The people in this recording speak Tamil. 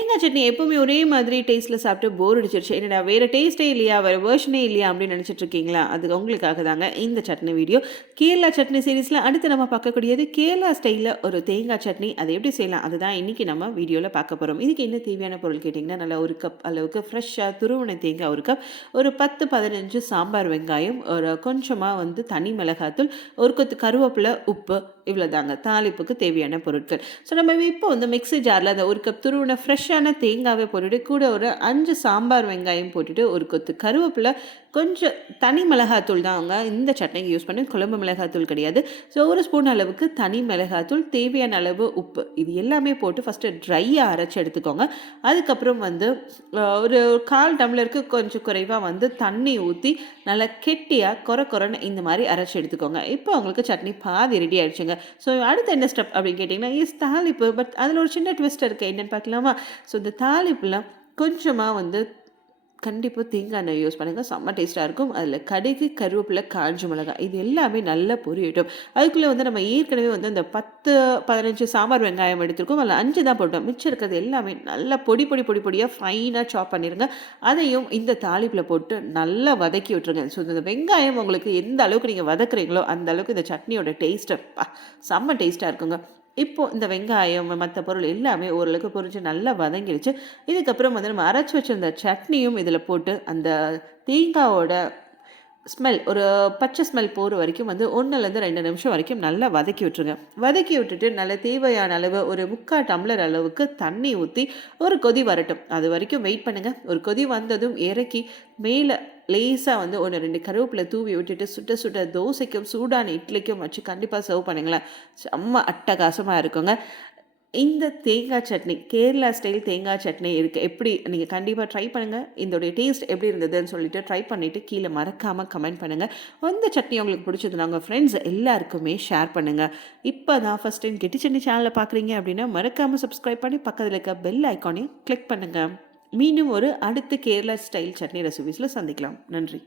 தேங்காய் சட்னி எப்பவுமே ஒரே மாதிரி டேஸ்ட்டில் சாப்பிட்டு போர் அடிச்சிருச்சு. என்னடா வேறு டேஸ்ட்டே இல்லையா, வேறு வெர்ஷனே இல்லையா அப்படின்னு நினச்சிட்டு இருக்கீங்களா? அது உங்களுக்காக தாங்க இந்த சட்னி வீடியோ. கேரளா சட்னி சீரீஸில் அடுத்து நம்ம பார்க்கக்கூடியது கேரளா ஸ்டைலில் ஒரு தேங்காய் சட்னி. அதை எப்படி செய்யலாம் அதுதான் இன்றைக்கி நம்ம வீடியோவில் பார்க்க போகிறோம். இதுக்கு என்ன தேவையான பொருள் கேட்டிங்கன்னா, நல்லா ஒரு கப் அளவுக்கு ஃப்ரெஷ்ஷாக துருவன தேங்காய் ஒரு கப், ஒரு 10-15 சாம்பார் வெங்காயம், ஒரு கொஞ்சமாக தனி மிளகாத்தூள், ஒரு கொத்து கருவேப்பிலை, உப்பு, இவ்வளோதாங்க தாளிப்புக்கு தேவையான பொருட்கள். ஸோ நம்ம இப்போ மிக்ஸி ஜாரில் அந்த ஒரு கப் துருவின ஃப்ரெஷ்ஷான தேங்காவை போட்டுட்டு கூட ஒரு 5 சாம்பார் வெங்காயம் போட்டுட்டு ஒரு கொத்து கருவேப்பிலை, கொஞ்சம் தனி மிளகாத்தூள் தாங்க இந்த சட்னிக்கு யூஸ் பண்ணி, குழம்பு மிளகாத்தூள் கிடையாது. ஸோ ஒரு ஸ்பூன் அளவுக்கு தனி மிளகாத்தூள், தேவையான அளவு உப்பு, இது எல்லாமே போட்டு ஃபஸ்ட்டு ட்ரையாக அரைச்சி எடுத்துக்கோங்க. அதுக்கப்புறம் ஒரு 1/4 டம்ளருக்கு கொஞ்சம் குறைவாக தண்ணி ஊற்றி நல்லா கெட்டியாக கொரன்னு இந்த மாதிரி அரைச்சி எடுத்துக்கோங்க. இப்போ உங்களுக்கு சட்னி பாதி ரெடி ஆகிடுச்சுங்க. ஸோ அடுத்து என்ன ஸ்டெப் அப்படின்னு கேட்டிங்கன்னா, தாளிப்பு. பட் அதில் ஒரு சின்ன ட்விஸ்ட் இருக்குது, என்னென்னு பார்க்கலாமா? ஸோ இந்த தாளிப்புலாம் கொஞ்சமாக கண்டிப்பாக தேங்காய் எண்ணெய் யூஸ் பண்ணுங்கள், செம்ம டேஸ்ட்டாக இருக்கும். அதில் கடுகு, கருவேப்பிலை, காஞ்ச மிளகாய், இது எல்லாமே நல்லா பொரியட்டும். அதுக்குள்ளே நம்ம ஏற்கனவே அந்த 10-15 சாம்பார் வெங்காயம் எடுத்துருக்கோம், அதில் 5 தான் போட்டோம். மிச்சம் இருக்கிறது எல்லாமே நல்லா பொடியாக ஃபைனாக சாப் பண்ணிடுங்க. அதையும் இந்த தாளிப்பில் போட்டு நல்லா வதக்கி விட்டுருங்க. ஸோ இந்த வெங்காயம் உங்களுக்கு எந்த அளவுக்கு நீங்கள் வதக்குறீங்களோ அந்த அளவுக்கு இந்த சட்னியோட டேஸ்ட்டு செம்ம டேஸ்ட்டாக இருக்குங்க. இப்போது இந்த வெங்காயம் மற்ற பொருள் எல்லாமே ஓரளவுக்கு பொரிஞ்சு நல்லா வதங்கிடுச்சு. இதுக்கப்புறம் நம்ம அரைச்சி வச்சிருந்த சட்னியும் இதில் போட்டு அந்த தேங்காயோட ஸ்மெல், ஒரு பச்சை ஸ்மெல் போகிற வரைக்கும் 1லேருந்து 2 நிமிஷம் வரைக்கும் நல்லா வதக்கி விட்டுருங்க. வதக்கி விட்டுட்டு நல்ல தேவையான அளவு ஒரு 3/4 டம்ளர் அளவுக்கு தண்ணி ஊற்றி ஒரு கொதி வரட்டும். அது வரைக்கும் வெயிட் பண்ணுங்கள். ஒரு கொதி வந்ததும் இறக்கி மேலே லேசாக 1-2 கருவேப்பிலை தூவி விட்டுட்டு சுட்ட சுட்ட தோசைக்கும் சூடான இட்லிக்கும் வச்சு கண்டிப்பாக சர்வ் பண்ணுங்களேன். செம்ம அட்டகாசமாக இருக்குங்க. இந்த தேங்காய் சட்னி, கேரளா ஸ்டைல் தேங்காய் சட்னி இருக்குது, எப்படி நீங்கள் கண்டிப்பாக ட்ரை பண்ணுங்கள். இதோடைய டேஸ்ட் எப்படி இருந்ததுன்னு சொல்லிட்டு ட்ரை பண்ணிவிட்டு கீழே மறக்காமல் கமெண்ட் பண்ணுங்கள். அந்த சட்னி உங்களுக்கு பிடிச்சதுன்னா உங்கள் ஃப்ரெண்ட்ஸ் எல்லாருக்குமே ஷேர் பண்ணுங்கள். இப்போ தான் ஃபஸ்ட் டைம் கெட்டி சட்னி சேனலை பார்க்குறீங்க அப்படின்னா மறக்காமல் சப்ஸ்கிரைப் பண்ணி பக்கத்தில் இருக்க பெல் ஐக்கானையும் கிளிக் பண்ணுங்கள். மீண்டும் ஒரு அடுத்த கேரளா ஸ்டைல் சட்னி ரெசிபீஸில் சந்திக்கலாம். நன்றி.